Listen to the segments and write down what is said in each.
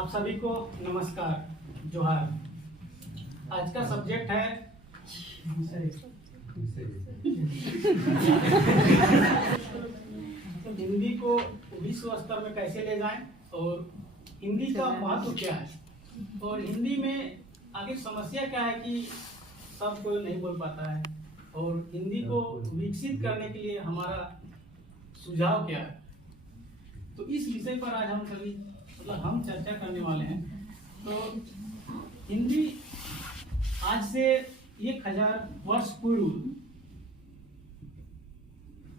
आप सभी को नमस्कार, जोहार। आज का सब्जेक्ट है हिंदी को विश्व स्तर में कैसे ले जाएं और हिंदी का महत्व क्या है और हिंदी में आगे समस्या क्या है कि सब कोई नहीं बोल पाता है और हिंदी को विकसित करने के लिए हमारा सुझाव क्या है। तो इस विषय पर आज हम सभी हम चर्चा करने वाले हैं। तो हिंदी आज से 1000 वर्ष पूर्व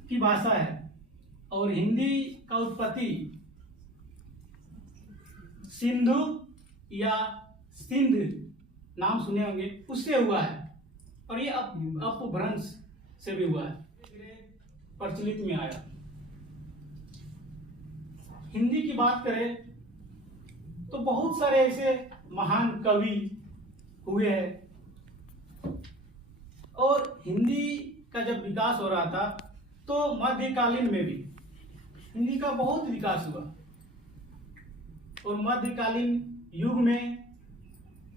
की भाषा है और हिंदी का उत्पत्ति सिंधु या सिंध नाम सुने होंगे उससे हुआ है और ये अपभ्रंश से भी हुआ है, प्रचलित में आया। हिंदी की बात करें तो बहुत सारे ऐसे महान कवि हुए हैं और हिंदी का जब विकास हो रहा था तो मध्यकालीन में भी हिंदी का बहुत विकास हुआ और मध्यकालीन युग में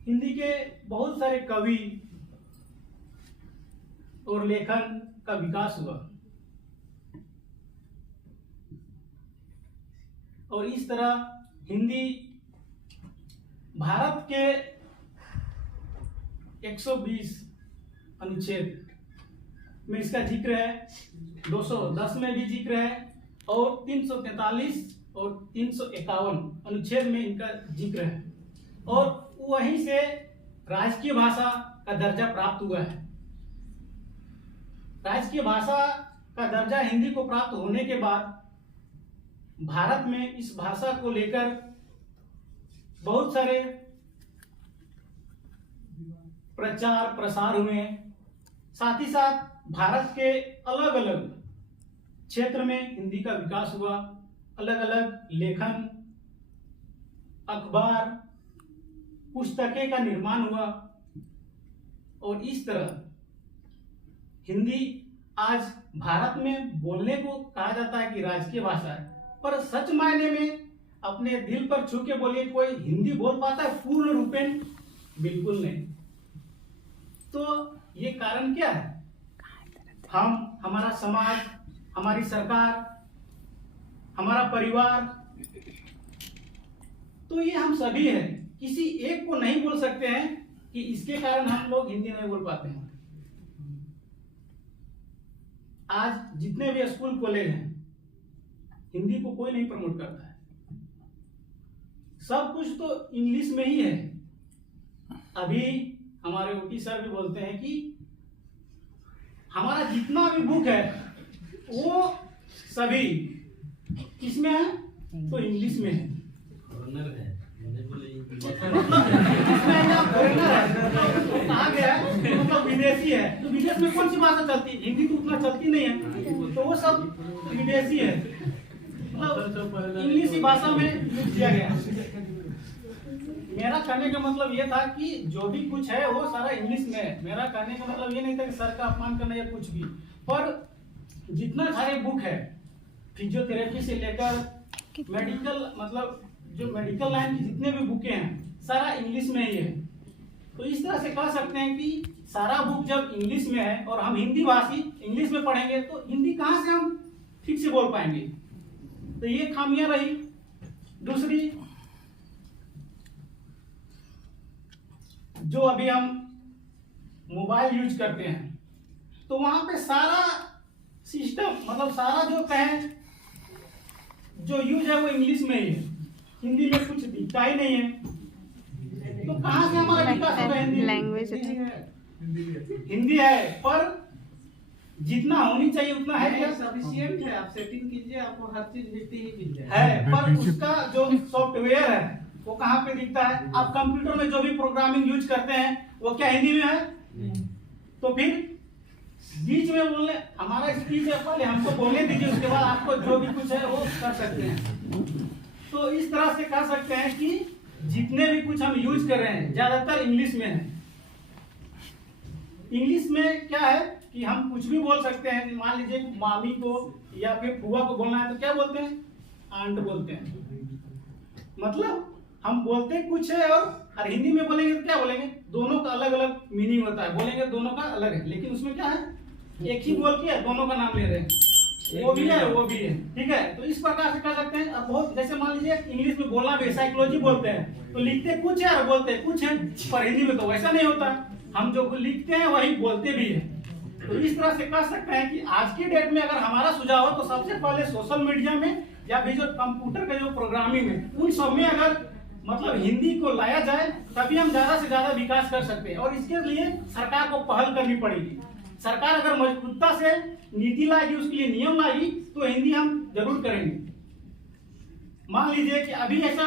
हिंदी के बहुत सारे कवि और लेखन का विकास हुआ और इस तरह हिंदी भारत के 120 अनुच्छेद में इसका जिक्र है, 210 में भी जिक्र है और 343 और 351 अनुच्छेद में इनका जिक्र है और वहीं से राजकीय भाषा का दर्जा प्राप्त हुआ है। राजकीय भाषा का दर्जा हिंदी को प्राप्त होने के बाद भारत में इस भाषा को लेकर बहुत सारे प्रचार प्रसार हुए, साथ ही साथ भारत के अलग अलग क्षेत्र में हिंदी का विकास हुआ। अलग अलग लेखन, अखबार, पुस्तकें का निर्माण हुआ और इस तरह हिंदी आज भारत में बोलने को कहा जाता है कि राजकीय भाषा है, पर सच मायने में अपने दिल पर छू के बोलिए कोई हिंदी बोल पाता है पूर्ण रूपेण? बिल्कुल नहीं। तो ये कारण क्या है? हमारा समाज, हमारी सरकार, हमारा परिवार, तो ये हम सभी हैं। किसी एक को नहीं बोल सकते हैं कि इसके कारण हम लोग हिंदी नहीं बोल पाते हैं। आज जितने भी स्कूल कॉलेज हैं हिंदी को कोई नहीं प्रमोट करता है, सब कुछ तो इंग्लिश में ही है। अभी हमारे ओटी सर भी बोलते हैं कि हमारा जितना भी बुक है वो सभी किसमें है? तो इंग्लिश में है। कहा गया है मतलब विदेशी है, तो विदेश में कौन सी भाषा चलती है? हिंदी तो उतना चलती नहीं है, तो वो सब विदेशी है, मतलब इंग्लिश ही भाषा में दिया गया। मेरा कहने का मतलब ये था कि जो भी कुछ है वो सारा इंग्लिश में है। मेरा कहने का मतलब ये नहीं था कि सर का अपमान करना या कुछ भी, पर जितना सारे बुक है फिजियोथेरेपी से लेकर मेडिकल, मतलब जो मेडिकल लाइन की जितने भी बुकें हैं सारा इंग्लिश में ही है। तो इस तरह से कह सकते हैं कि सारा बुक जब इंग्लिश में है और हम हिंदी भाषी इंग्लिश में पढ़ेंगे तो हिंदी कहाँ से हम ठीक से बोल पाएंगे? तो ये खामियां रही। दूसरी, जो अभी हम मोबाइल यूज करते हैं तो वहां पे सारा सिस्टम, मतलब सारा जो कहें जो यूज है वो इंग्लिश में ही है, हिंदी में कुछ दिखता ही नहीं है। तो कहां से हमारा विकास होगा? हिंदी है, पर जितना होनी चाहिए उतना है क्या? सफिशिएंट है। आप सेटिंग कीजिए, आपको हर चीज हिंदी ही मिल जाए है, पर उसका जो सॉफ्टवेयर है वो कहाँ पे दिखता है? आप कंप्यूटर में जो भी प्रोग्रामिंग यूज करते हैं वो क्या हिंदी में है? तो फिर बीच में बोलने, हमारा स्पीच है, पहले हमको बोलने दीजिए, उसके बाद आपको जो भी कुछ है वो कर सकते हैं। तो इस तरह से कह सकते हैं कि जितने भी कुछ हम यूज कर रहे हैं ज्यादातर इंग्लिश में है। इंग्लिश में क्या है कि हम कुछ भी बोल सकते हैं। मान लीजिए मामी को या फिर फुआ को बोलना है तो क्या बोलते हैं? आंट बोलते हैं। मतलब हम बोलते कुछ है और हिंदी में बोलेंगे तो क्या बोलेंगे, दोनों का अलग अलग मीनिंग होता है, बोलेंगे दोनों का अलग है, लेकिन उसमें क्या है, एक ही बोल के दोनों का नाम ले रहे हैं, वो भी है वो भी है, ठीक है। तो इस प्रकार से कर सकते हैं। अब बहुत जैसे मान लीजिए इंग्लिश में बोलना भी साइकोलॉजी बोलते हैं, तो लिखते कुछ है और बोलते कुछ है, पर हिंदी में तो वैसा नहीं होता, हम जो लिखते हैं वही बोलते भी है। तो इस तरह से कर सकते हैं कि आज की डेट में अगर हमारा सुझाव हो तो सबसे पहले सोशल मीडिया में या भी जो कंप्यूटर का जो प्रोग्रामिंग है उन सब में अगर मतलब हिंदी को लाया जाए तभी हम ज्यादा से ज्यादा विकास कर सकते हैं। और इसके लिए सरकार को पहल करनी पड़ेगी। सरकार अगर मजबूतता से नीति लाएगी, उसके लिए नियम लाएगी, तो हिंदी हम जरूर करेंगे। मान लीजिए कि अभी ऐसा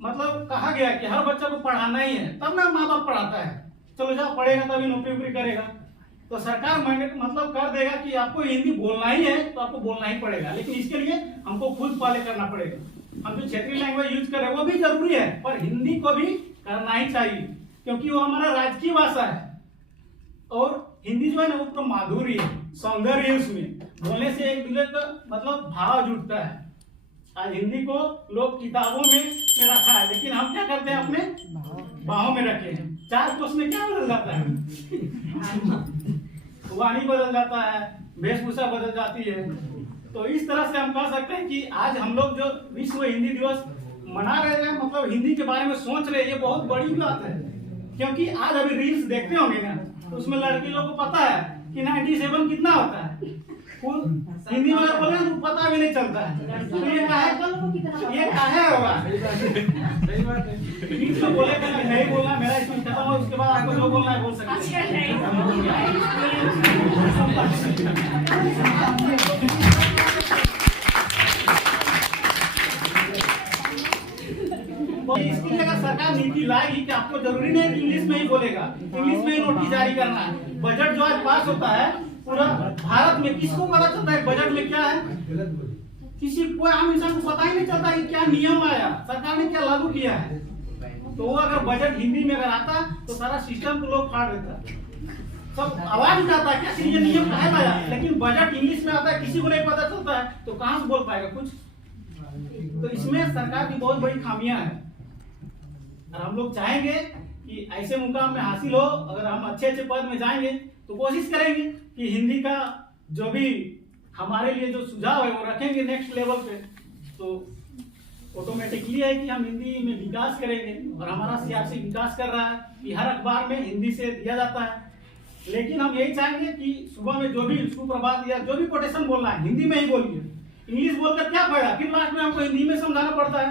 मतलब कहा गया कि हर बच्चा को पढ़ाना ही है, तब ना माँ बाप पढ़ाता है, चलो जाओ पढ़ेगा तभी नौकरी वोकरी करेगा। तो सरकार मतलब कर देगा कि आपको हिंदी बोलना ही है तो आपको बोलना ही पड़ेगा, लेकिन इसके लिए हमको खुद पहले करना पड़ेगा। हम जो क्षेत्रीय लैंग्वेज यूज कर रहे हैं वो भी जरूरी है, पर हिंदी को भी करना ही चाहिए, क्योंकि वो हमारा राजकीय भाषा है। और हिंदी जो है ना वो पूरा माधुर्य है, सौंदर्य है, उसमें बोलने से एक दूसरे का मतलब भाव जुटता है। आज हिंदी को लोग किताबों में रखा है, लेकिन हम क्या करते हैं, अपने बाहों में रखे हैं। 4 कोस में क्या बदल जाता है, वाणी बदल जाता है, वेशभूषा बदल जाती है। तो इस तरह से हम कह सकते हैं कि आज हम लोग जो विश्व हिंदी दिवस मना रहे हैं, मतलब हिंदी के बारे में सोच रहे हैं, ये बहुत बड़ी बात है। क्योंकि आज अभी रील्स देखते होंगे ना, तो उसमें लड़की लोग को पता है कि 97 कितना होता है, हिंदी में अगर बोले तो पता भी नहीं चलता है। तो ये काहे होगा, इंग्लिश में बोले नहीं बोलना, मेरा इसमें खत्म हो, उसके बाद आपको जो बोलना है बोल सकते इसके लिए अगर सरकार नीति लाएगी कि आपको जरूरी नहीं कि इंग्लिश में ही बोलेगा, इंग्लिश में ही नोटिस जारी करना है। बजट जो आज पास होता है पूरा भारत में, किसको पता चलता है बजट में क्या है, किसी कोई आम इंसान को पता ही नहीं चलता कि क्या नियम आया, सरकार ने क्या लागू किया है। तो वो अगर बजट हिंदी में अगर आता तो सारा सिस्टम को लोग फाड़ देता, सब आवाज उठाता है क्या ये नियम कहाँ लाया, लेकिन बजट इंग्लिश में आता है, किसी को नहीं पता चलता है, तो कहाँ से बोल पाएगा कुछ। तो इसमें सरकार की बहुत बड़ी खामियां है। और हम लोग चाहेंगे कि ऐसे मुकाम में हासिल हो, अगर हम अच्छे अच्छे पद में जाएंगे तो कोशिश करेंगे कि हिंदी का जो भी हमारे लिए जो सुझाव है वो रखेंगे नेक्स्ट लेवल पे। तो ऑटोमेटिकली है कि हम हिंदी में विकास करेंगे। और हमारा सियासी विकास कर रहा है कि हर अखबार में हिंदी से दिया जाता है, लेकिन हम यही चाहेंगे कि सुबह में जो भी सुप्रभात या जो भी कोटेशन बोलना है हिंदी में ही बोलिए। इंग्लिश बोलकर क्या फायदा, फिर लास्ट में हमको हिंदी में समझाना पड़ता है।